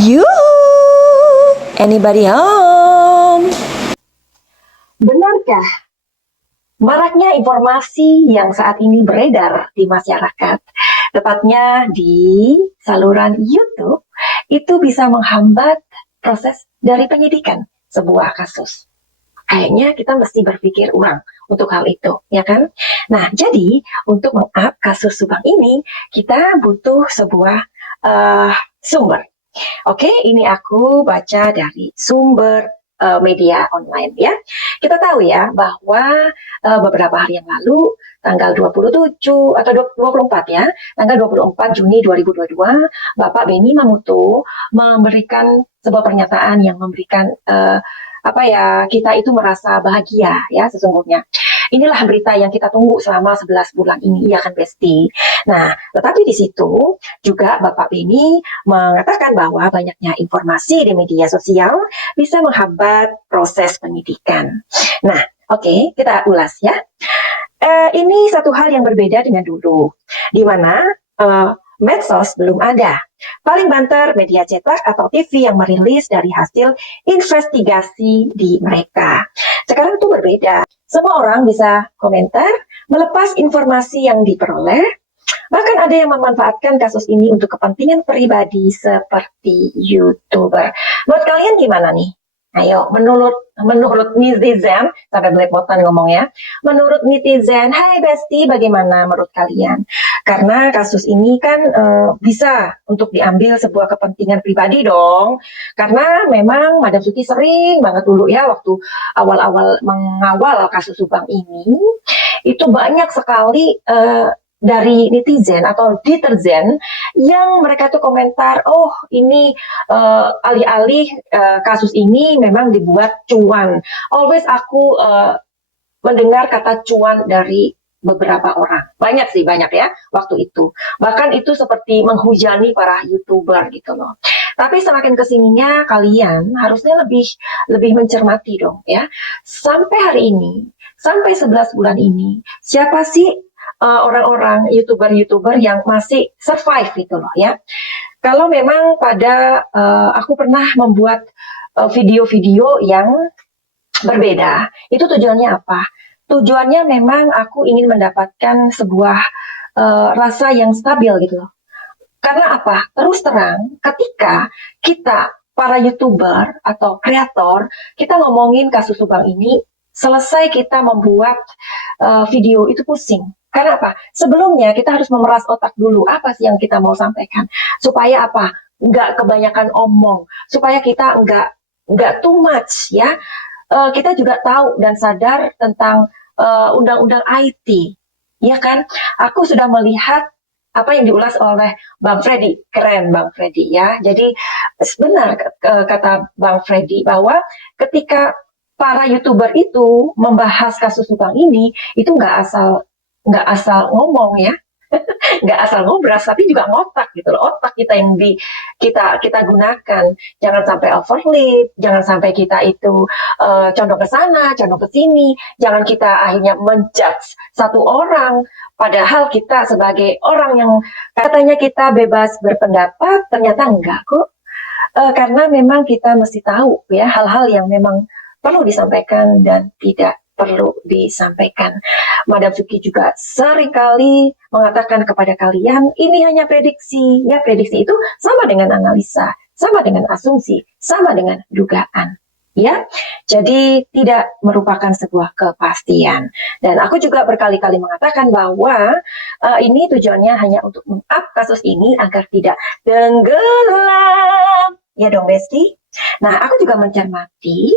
You, anybody home? Benarkah maraknya informasi yang saat ini beredar di masyarakat, tepatnya di saluran YouTube, itu bisa menghambat proses dari penyidikan sebuah kasus? Kayaknya kita mesti berpikir ulang untuk hal itu, ya kan? Nah, jadi untuk mengungkap kasus Subang ini, kita butuh sebuah sumber. Oke, ini aku baca dari sumber media online ya. Kita tahu ya bahwa beberapa hari yang lalu, tanggal 27 atau 24 ya, tanggal 24 Juni 2022, Bapak Beni Mamoto memberikan sebuah pernyataan yang memberikan kita itu merasa bahagia ya sesungguhnya. Inilah berita yang kita tunggu selama 11 bulan ini, ya kan Besti? Nah, tetapi di situ juga Bapak Beni mengatakan bahwa banyaknya informasi di media sosial bisa menghambat proses penyidikan. Nah, oke, kita ulas ya. Ini satu hal yang berbeda dengan dulu, di mana medsos belum ada. Paling banter media cetak atau TV yang merilis dari hasil investigasi di mereka. Sekarang itu berbeda. Semua orang bisa komentar, melepas informasi yang diperoleh, bahkan ada yang memanfaatkan kasus ini untuk kepentingan pribadi seperti YouTuber. Menurut kalian gimana nih? Ayo, menurut netizen, sampai belepotan ngomongnya, menurut netizen, hai Besti, bagaimana menurut kalian? Karena kasus ini kan bisa untuk diambil sebuah kepentingan pribadi dong. Karena memang Madam Suki sering banget dulu ya, waktu awal-awal mengawal kasus Subang ini, itu banyak sekali dari netizen atau deterjen yang mereka tuh komentar, oh ini alih-alih kasus ini memang dibuat cuan. Always aku mendengar kata cuan dari beberapa orang. Banyak ya waktu itu. Bahkan itu seperti menghujani para YouTuber gitu loh. Tapi semakin kesininya kalian harusnya lebih mencermati dong ya. Sampai hari ini, sampai 11 bulan ini, siapa sih orang-orang YouTuber yang masih survive gitu loh ya. Kalau memang pada aku pernah membuat video-video yang berbeda, itu tujuannya apa? Tujuannya memang aku ingin mendapatkan sebuah rasa yang stabil gitu loh. Karena apa? Terus terang, ketika kita para YouTuber atau kreator, kita ngomongin kasus Subang ini, selesai kita membuat video itu pusing. Karena apa? Sebelumnya kita harus memeras otak dulu. Apa sih yang kita mau sampaikan? Supaya apa? Nggak kebanyakan omong. Supaya kita nggak too much ya. Kita juga tahu dan sadar tentang undang-undang IT. Ya kan? Aku sudah melihat apa yang diulas oleh Bang Freddy. Keren Bang Freddy ya. Jadi benar kata Bang Freddy bahwa ketika para YouTuber itu membahas kasus Subang ini, itu nggak asal ngomong ya, nggak asal ngobras, tapi juga ngotak gitu loh. Otak kita yang kita gunakan. Jangan sampai overlap, jangan sampai kita itu condong ke sana, condong ke sini. Jangan kita akhirnya menjudge satu orang, padahal kita sebagai orang yang katanya kita bebas berpendapat, ternyata enggak kok. Karena memang kita mesti tahu ya hal-hal yang memang perlu disampaikan dan tidak perlu disampaikan. Madam Suki juga seringkali mengatakan kepada kalian, ini hanya prediksi. Ya, prediksi itu sama dengan analisa, sama dengan asumsi, sama dengan dugaan. Ya, jadi tidak merupakan sebuah kepastian. Dan aku juga berkali-kali mengatakan bahwa ini tujuannya hanya untuk mengungkap kasus ini agar tidak tenggelam. Ya dong, Besti. Nah, aku juga mencermati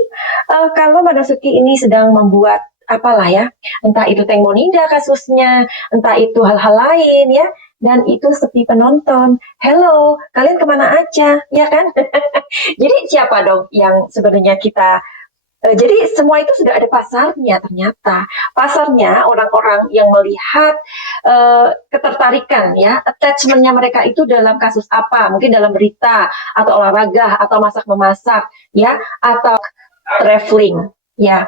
kalau Madam Suki ini sedang membuat apalah ya, entah itu Teng Moninda kasusnya, entah itu hal-hal lain ya, dan itu sepi penonton. Hello, kalian kemana aja, ya kan? Jadi siapa dong yang sebenarnya kita jadi semua itu sudah ada pasarnya ternyata. Pasarnya orang-orang yang melihat ketertarikan ya, attachmentnya mereka itu dalam kasus apa? Mungkin dalam berita atau olahraga atau masak memasak ya, atau traveling ya.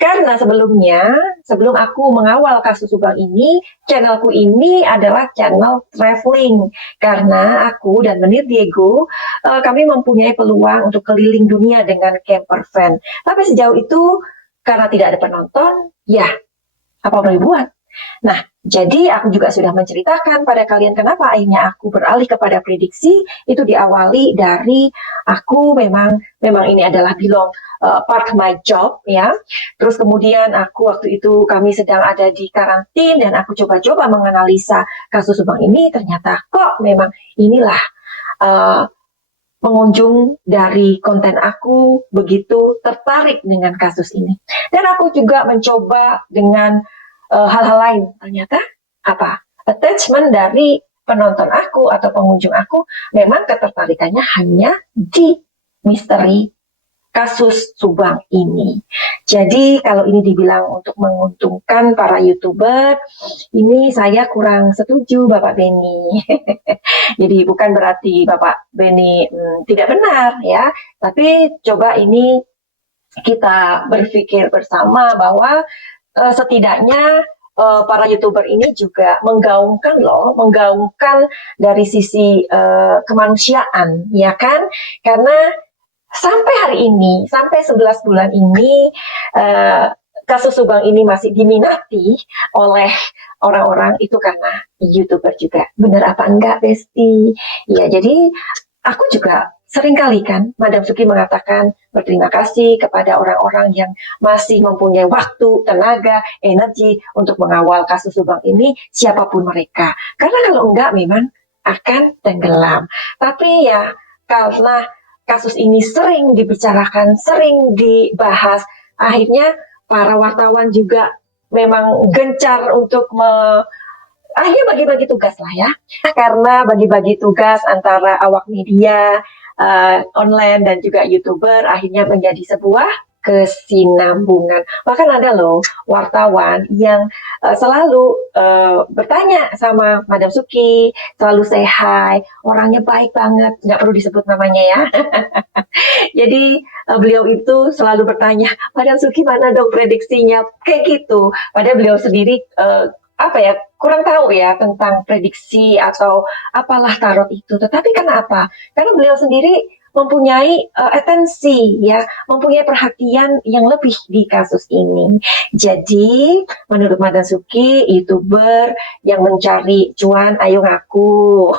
Karena sebelum aku mengawal kasus Subang ini, channelku ini adalah channel traveling. Karena aku dan Menir Diego, kami mempunyai peluang untuk keliling dunia dengan camper van. Tapi sejauh itu, karena tidak ada penonton, ya apa boleh buat. Nah, jadi aku juga sudah menceritakan pada kalian kenapa akhirnya aku beralih kepada prediksi. Itu diawali dari aku memang ini adalah part my job ya. Terus kemudian aku waktu itu kami sedang ada di karantin dan aku coba-coba menganalisa kasus Subang ini, ternyata kok memang inilah uh, pengunjung dari konten aku begitu tertarik dengan kasus ini. Dan aku juga mencoba dengan hal-hal lain. Ternyata apa? Attachment dari penonton aku atau pengunjung aku memang ketertarikannya hanya di misteri kasus Subang ini. Jadi kalau ini dibilang untuk menguntungkan para YouTuber, ini saya kurang setuju Bapak Beni. Jadi bukan berarti Bapak Beni tidak benar ya, tapi coba ini kita berpikir bersama bahwa setidaknya para YouTuber ini juga menggaungkan dari sisi kemanusiaan, ya kan? Karena sampai hari ini, sampai 11 bulan ini, kasus Subang ini masih diminati oleh orang-orang itu karena YouTuber juga. Benar apa enggak, Besti? Ya, jadi aku juga sering kali kan, Madam Suki mengatakan berterima kasih kepada orang-orang yang masih mempunyai waktu, tenaga, energi untuk mengawal kasus Subang ini, siapapun mereka. Karena kalau enggak memang akan tenggelam. Tapi ya, karena kasus ini sering dibicarakan, sering dibahas, akhirnya para wartawan juga memang gencar untuk akhirnya bagi-bagi tugas lah ya. Karena bagi-bagi tugas antara awak media, online dan juga YouTuber akhirnya menjadi sebuah kesinambungan. Bahkan ada loh wartawan yang selalu bertanya sama Madam Suki, selalu say hi, orangnya baik banget, nggak perlu disebut namanya ya. Jadi beliau itu selalu bertanya, Madam Suki mana dong prediksinya, kayak gitu. Padahal beliau sendiri apa ya, kurang tahu ya tentang prediksi atau apalah tarot itu. Tetapi kenapa? Karena beliau sendiri mempunyai atensi ya, mempunyai perhatian yang lebih di kasus ini. Jadi menurut Madam Suki, YouTuber yang mencari cuan, ayo ngaku.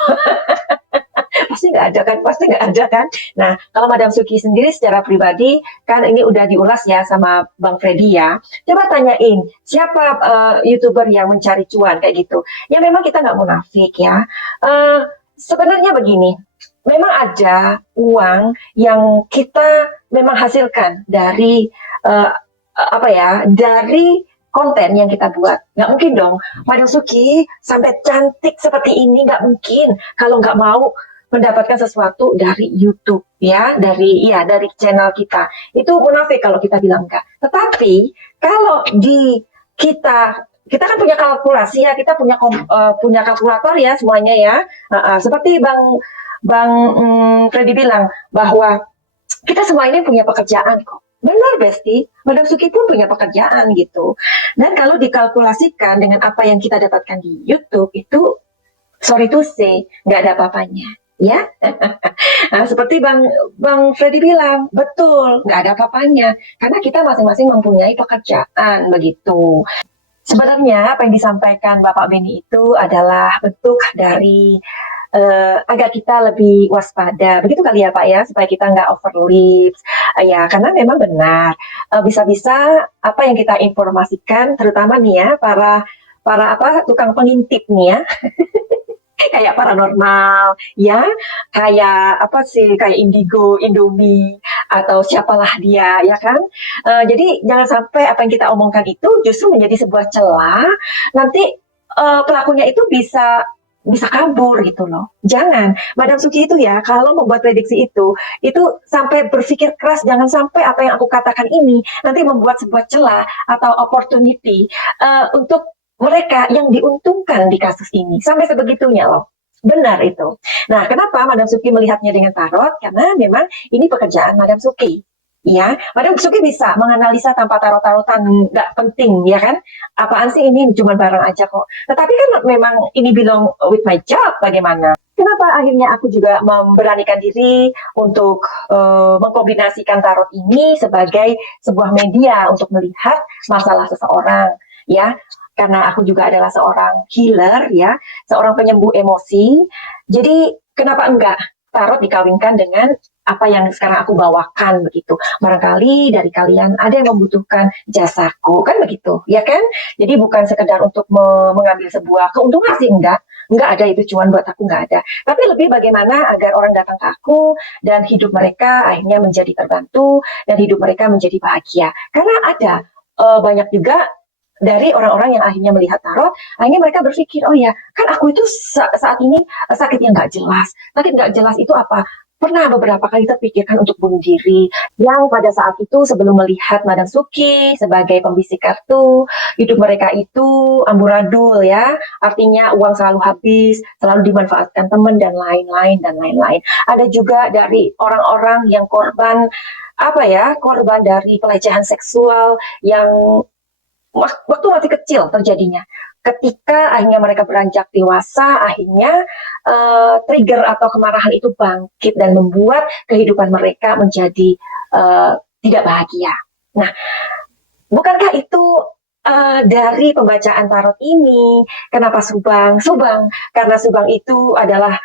Pasti nggak ada kan. Nah, kalau Madam Suki sendiri secara pribadi kan ini udah diulas ya sama Bang Freddy ya, coba tanyain siapa YouTuber yang mencari cuan kayak gitu ya. Memang kita nggak munafik ya, sebenarnya begini, memang ada uang yang kita memang hasilkan dari apa ya, dari konten yang kita buat. Nggak mungkin dong Madam Suki sampai cantik seperti ini, nggak mungkin kalau nggak mau mendapatkan sesuatu dari YouTube ya, dari channel kita. Itu munafik kalau kita bilang enggak. Tetapi kalau kita kan punya kalkulasi ya, kita punya kalkulator ya semuanya ya. Seperti Bang Freddy bilang bahwa kita semua ini punya pekerjaan kok. Benar, Besti. Madam Suki pun punya pekerjaan gitu. Dan kalau dikalkulasikan dengan apa yang kita dapatkan di YouTube, itu sorry to say, nggak ada apa-apanya. Ya, nah, seperti Bang Freddy bilang, betul, nggak ada apa-apanya, karena kita masing-masing mempunyai pekerjaan begitu. Sebenarnya apa yang disampaikan Bapak Beni itu adalah bentuk dari agar kita lebih waspada, begitu kali ya Pak ya, supaya kita nggak overlips, ya karena memang benar, bisa-bisa apa yang kita informasikan, terutama nih ya para tukang pengintip nih ya. Kayak paranormal ya, kayak apa sih, kayak Indigo, Indomie atau siapalah dia ya kan. Jadi jangan sampai apa yang kita omongkan itu justru menjadi sebuah celah, nanti pelakunya itu bisa kabur gitu loh. Jangan, Madam Suki itu ya kalau membuat prediksi itu sampai berpikir keras, jangan sampai apa yang aku katakan ini nanti membuat sebuah celah atau opportunity untuk mereka yang diuntungkan di kasus ini. Sampai sebegitunya loh. Benar itu. Nah, kenapa Madam Suki melihatnya dengan tarot? Karena memang ini pekerjaan Madam Suki. Ya, Madam Suki bisa menganalisa tanpa tarot-tarotan, nggak penting, ya kan? Apaan sih ini cuma barang aja kok. Tetapi kan memang ini belong with my job, bagaimana? Kenapa akhirnya aku juga memberanikan diri untuk mengkombinasikan tarot ini sebagai sebuah media untuk melihat masalah seseorang, ya? Karena aku juga adalah seorang healer, ya, seorang penyembuh emosi. Jadi kenapa enggak tarot dikawinkan dengan apa yang sekarang aku bawakan begitu. Barangkali dari kalian ada yang membutuhkan jasaku, kan begitu, ya kan? Jadi bukan sekedar untuk mengambil sebuah keuntungan sih, enggak ada itu cuan buat aku, enggak ada. Tapi lebih bagaimana agar orang datang ke aku dan hidup mereka akhirnya menjadi terbantu dan hidup mereka menjadi bahagia. Karena ada banyak juga dari orang-orang yang akhirnya melihat tarot, akhirnya mereka berpikir, oh ya, kan aku itu saat ini sakit yang nggak jelas. Sakit nggak jelas itu apa? Pernah beberapa kali terpikirkan untuk bunuh diri. Yang pada saat itu sebelum melihat Madam Suki sebagai pembisik kartu, hidup mereka itu amburadul ya. Artinya uang selalu habis, selalu dimanfaatkan teman dan lain-lain dan lain-lain. Ada juga dari orang-orang yang korban apa ya, korban dari pelecehan seksual yang waktu masih kecil terjadinya. Ketika akhirnya mereka beranjak dewasa, akhirnya trigger atau kemarahan itu bangkit dan membuat kehidupan mereka menjadi tidak bahagia. Nah, bukankah itu dari pembacaan tarot ini, kenapa Subang? Subang, karena Subang itu adalah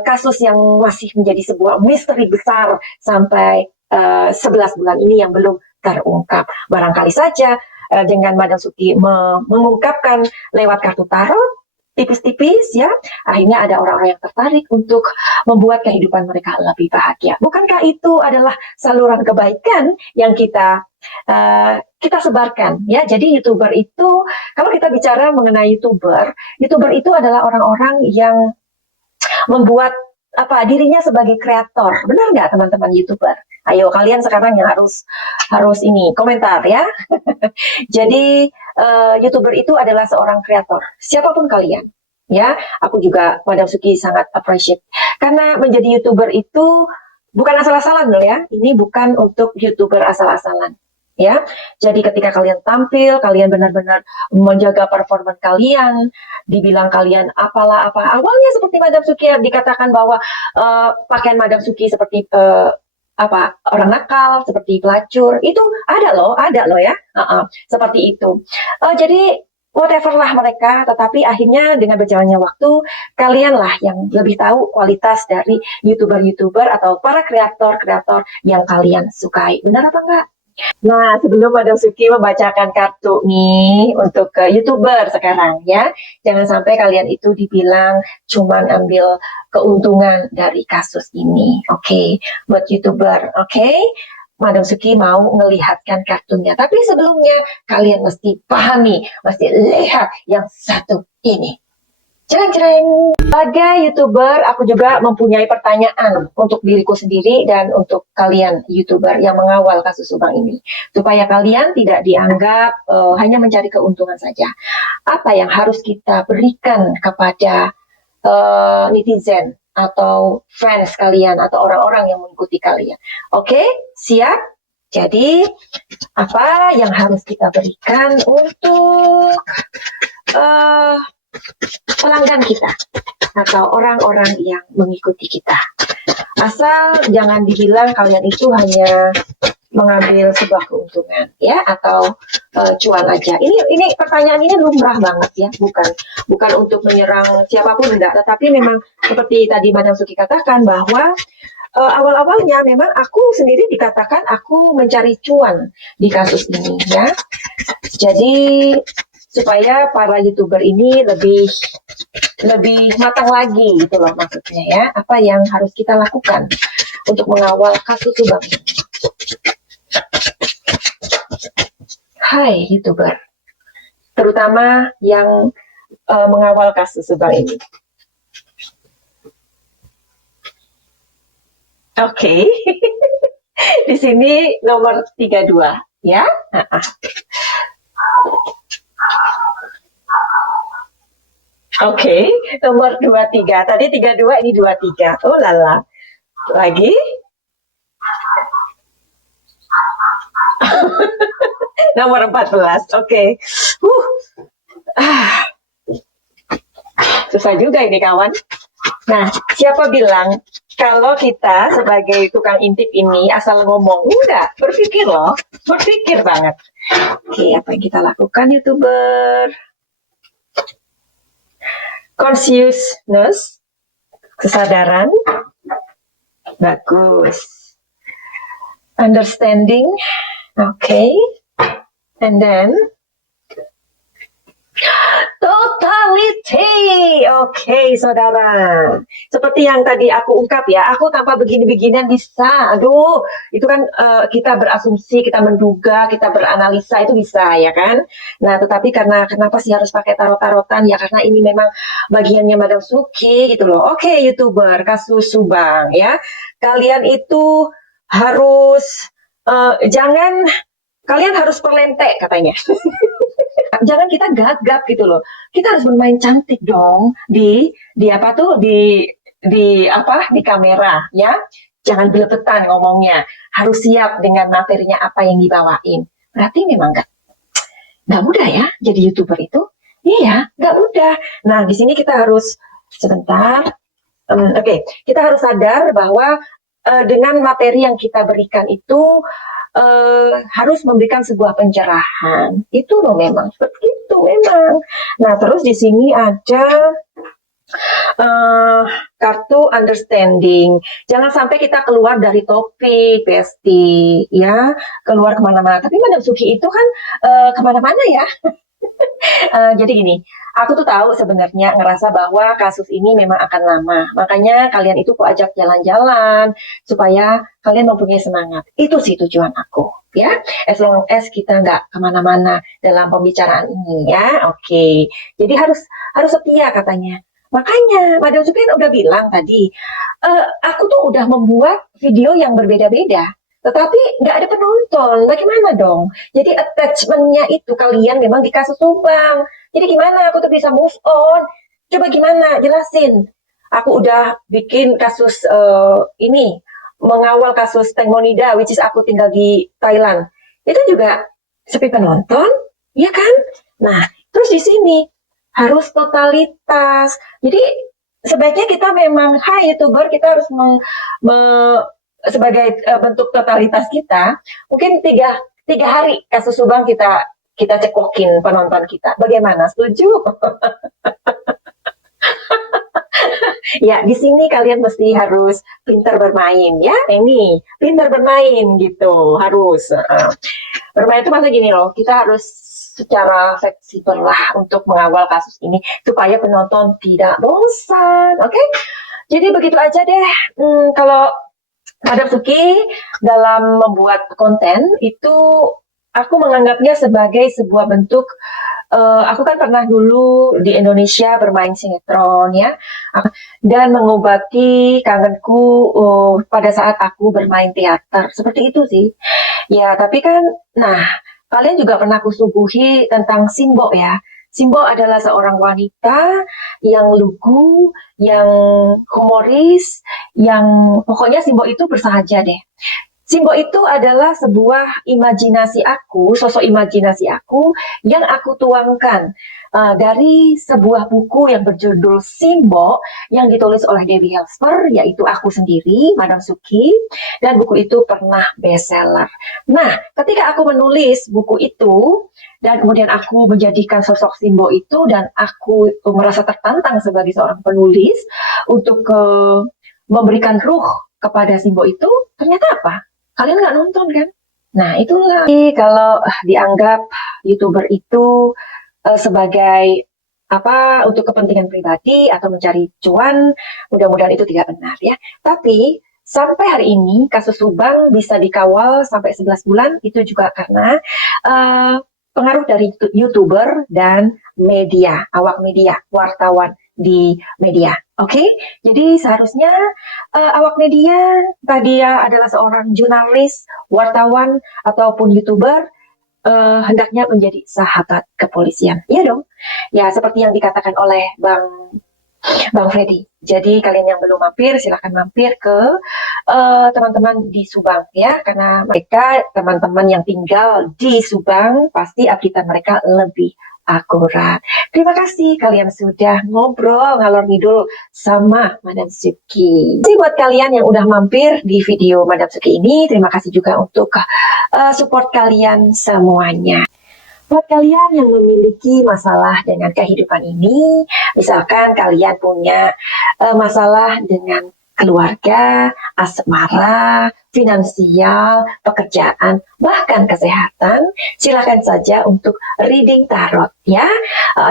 kasus yang masih menjadi sebuah misteri besar sampai 11 bulan ini yang belum terungkap. Barangkali saja dengan Madam Suki mengungkapkan lewat kartu tarot, tipis-tipis ya, akhirnya ada orang-orang yang tertarik untuk membuat kehidupan mereka lebih bahagia. Bukankah itu adalah saluran kebaikan yang kita sebarkan ya. Jadi YouTuber itu, kalau kita bicara mengenai YouTuber itu adalah orang-orang yang membuat apa dirinya sebagai kreator. Benar nggak teman-teman YouTuber? Ayo kalian sekarang yang harus ini komentar ya. Jadi YouTuber itu adalah seorang kreator. Siapapun kalian, ya. Aku juga Madam Suki sangat appreciate karena menjadi YouTuber itu bukan asal-asalan loh ya. Ini bukan untuk YouTuber asal-asalan. Ya, jadi ketika kalian tampil, kalian benar-benar menjaga performa kalian, dibilang kalian apalah apa. Awalnya seperti Madam Suki dikatakan bahwa pakaian Madam Suki seperti apa orang nakal seperti pelacur itu ada loh ya seperti itu jadi whatever lah mereka, tetapi akhirnya dengan berjalannya waktu kalianlah yang lebih tahu kualitas dari YouTuber atau para kreator yang kalian sukai, benar apa enggak? Nah, sebelum Madam Suki membacakan kartu nih untuk ke YouTuber sekarang ya, jangan sampai kalian itu dibilang cuman ambil keuntungan dari kasus ini. Oke, buat YouTuber, oke? Madam Suki mau melihatkan kartunya. Tapi sebelumnya kalian mesti pahami, mesti lihat yang satu ini. Jreng-jreng. Sebagai YouTuber, aku juga mempunyai pertanyaan untuk diriku sendiri dan untuk kalian YouTuber yang mengawal kasus Subang ini. Supaya kalian tidak dianggap hanya mencari keuntungan saja. Apa yang harus kita berikan kepada netizen atau fans kalian atau orang-orang yang mengikuti kalian. Oke, siap? Jadi, apa yang harus kita berikan untuk pelanggan kita atau orang-orang yang mengikuti kita. Asal jangan dibilang kalian itu hanya mengambil sebuah keuntungan ya atau cuan aja. Ini pertanyaan ini lumrah banget ya, bukan untuk menyerang siapapun enggak, tetapi memang seperti tadi Madam Suki katakan bahwa awal-awalnya memang aku sendiri dikatakan aku mencari cuan di kasus ini ya. Jadi supaya para YouTuber ini lebih matang lagi gitu loh maksudnya ya. Apa yang harus kita lakukan untuk mengawal kasus Subang ini. Hai YouTuber, terutama yang mengawal kasus Subang ini. Oke. Di sini nomor 32 ya. Oke, nomor 23. Tadi 32, ini 23. Oh lala. Lagi. Nomor 14. Oke. Ah, susah juga ini kawan. Nah, siapa bilang kalau kita sebagai tukang intip ini asal ngomong? Enggak, berpikir loh. Berpikir banget. Oke, apa yang kita lakukan, YouTuber? Consciousness, kesadaran. Bagus. Understanding. Okay. And then totality. Oke, saudara. Seperti yang tadi aku ungkap ya, aku tanpa begini-beginian bisa. Aduh, itu kan kita berasumsi, kita menduga, kita beranalisa itu bisa ya kan. Nah, tetapi karena kenapa sih harus pakai tarot-tarotan ya? Karena ini memang bagiannya Madam Suki gitu loh. Oke, YouTuber kasus Subang ya. Kalian itu harus kalian harus perlentek katanya. Jangan kita gagap gitu loh. Kita harus bermain cantik dong di apa tuh di kamera ya. Jangan belepetan ngomongnya. Harus siap dengan materinya apa yang dibawain. Berarti memang nggak mudah ya jadi YouTuber itu. Iya, nggak mudah. Nah, di sini kita harus sebentar. Oke, kita harus sadar bahwa dengan materi yang kita berikan itu harus memberikan sebuah pencerahan. Itu loh memang seperti itu memang. Nah, terus di sini ada kartu understanding. Jangan sampai kita keluar dari topik, Besti, ya, keluar kemana-mana. Tapi Madam Suki itu kan kemana-mana ya. Jadi gini, aku tuh tahu sebenarnya ngerasa bahwa kasus ini memang akan lama. Makanya kalian itu aku ajak jalan-jalan supaya kalian mempunyai semangat. Itu sih tujuan aku, ya. As long as kita nggak kemana-mana dalam pembicaraan ini, ya. Oke. Jadi harus setia katanya. Makanya Madam Suki udah bilang tadi, aku tuh udah membuat video yang berbeda-beda. Tetapi nggak ada penonton, bagaimana dong? Jadi attachment-nya itu kalian memang di kasus Subang. Jadi gimana aku tuh bisa move on? Coba gimana, jelasin. Aku udah bikin kasus ini, mengawal kasus Teng Monida, which is aku tinggal di Thailand. Itu juga sepi penonton, ya kan? Nah, terus di sini harus totalitas. Jadi sebaiknya kita memang, hai YouTuber, kita harus sebagai bentuk totalitas kita, mungkin tiga hari kasus Subang kita cekokin penonton kita. Bagaimana? Setuju? Ya, di sini kalian mesti harus pintar bermain ya. Ini pintar bermain gitu, harus. Bermain itu maksudnya gini loh, kita harus secara fleksibel lah untuk mengawal kasus ini supaya penonton tidak bosan. Oke? Jadi begitu aja deh. Kalau Madam Suki dalam membuat konten itu aku menganggapnya sebagai sebuah bentuk, aku kan pernah dulu di Indonesia bermain sinetron ya, dan mengobati kangenku pada saat aku bermain teater, seperti itu sih. Ya, tapi kan, nah, kalian juga pernah kusuguhi tentang Simbo ya. Simbo adalah seorang wanita yang lugu, yang humoris, yang pokoknya Simbo itu bersahaja deh. Simbo itu adalah sebuah imajinasi aku, sosok imajinasi aku yang aku tuangkan dari sebuah buku yang berjudul Simbo yang ditulis oleh Debbie Helsper, yaitu aku sendiri, Madam Suki, dan buku itu pernah bestseller. Nah, ketika aku menulis buku itu, dan kemudian aku menjadikan sosok Simbo itu, dan aku merasa tertantang sebagai seorang penulis untuk memberikan ruh kepada Simbo itu, ternyata apa? Kalian nggak nonton kan? Nah, itulah. Jadi, kalau dianggap YouTuber itu sebagai apa untuk kepentingan pribadi atau mencari cuan, mudah-mudahan itu tidak benar ya. Tapi sampai hari ini kasus Subang bisa dikawal sampai 11 bulan itu juga karena pengaruh dari YouTuber dan media, awak media, wartawan di media. Oke, jadi seharusnya awak media, entah dia adalah seorang jurnalis, wartawan, ataupun YouTuber, hendaknya menjadi sahabat kepolisian. Iya dong. Ya, seperti yang dikatakan oleh Bang Bang Freddy. Jadi kalian yang belum mampir, silahkan mampir ke teman-teman di Subang ya, karena mereka teman-teman yang tinggal di Subang pasti updatean mereka lebih akurat. Terima kasih kalian sudah ngobrol ngalor ngidul sama Madam Suki. Jadi buat kalian yang udah mampir di video Madam Suki ini, terima kasih juga untuk support kalian semuanya. Buat kalian yang memiliki masalah dengan kehidupan ini, misalkan kalian punya masalah dengan keluarga, asmara, finansial, pekerjaan, bahkan kesehatan, silakan saja untuk reading tarot ya.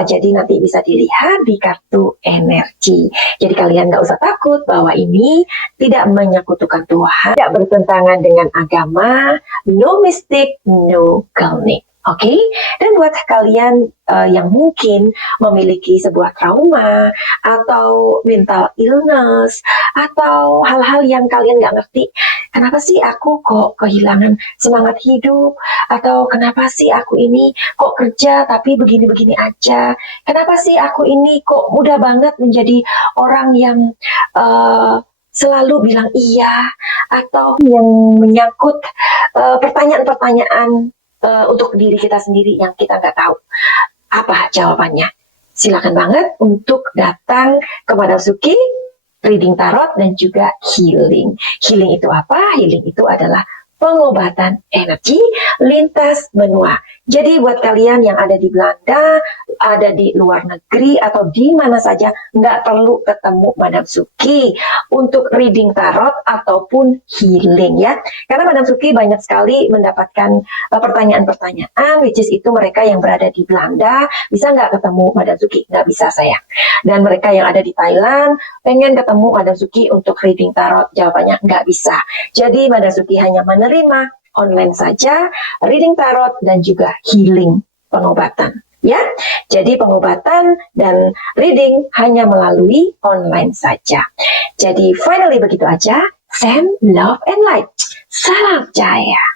Jadi nanti bisa dilihat di kartu energi. Jadi kalian nggak usah takut bahwa ini tidak menyekutukan Tuhan, tidak bertentangan dengan agama, no mistake, no klinik. Oke, dan buat kalian yang mungkin memiliki sebuah trauma atau mental illness atau hal-hal yang kalian nggak ngerti, kenapa sih aku kok kehilangan semangat hidup, atau kenapa sih aku ini kok kerja tapi begini-begini aja, kenapa sih aku ini kok mudah banget menjadi orang yang selalu bilang iya, atau yang menyangkut pertanyaan-pertanyaan untuk diri kita sendiri yang kita nggak tahu apa jawabannya. Silakan banget untuk datang ke Madam Suki, reading tarot dan juga healing. Healing itu apa? Healing itu adalah pengobatan energi lintas benua. Jadi buat kalian yang ada di Belanda, ada di luar negeri, atau di mana saja, nggak perlu ketemu Madam Suki untuk reading tarot ataupun healing ya. Karena Madam Suki banyak sekali mendapatkan pertanyaan-pertanyaan, which is itu mereka yang berada di Belanda, bisa nggak ketemu Madam Suki? Nggak bisa sayang. Dan mereka yang ada di Thailand, pengen ketemu Madam Suki untuk reading tarot, jawabannya nggak bisa. Jadi Madam Suki hanya menerima online saja, reading tarot dan juga healing, pengobatan. Ya, jadi pengobatan dan reading hanya melalui online saja. Jadi finally begitu aja. Send love and light. Salam Jaya.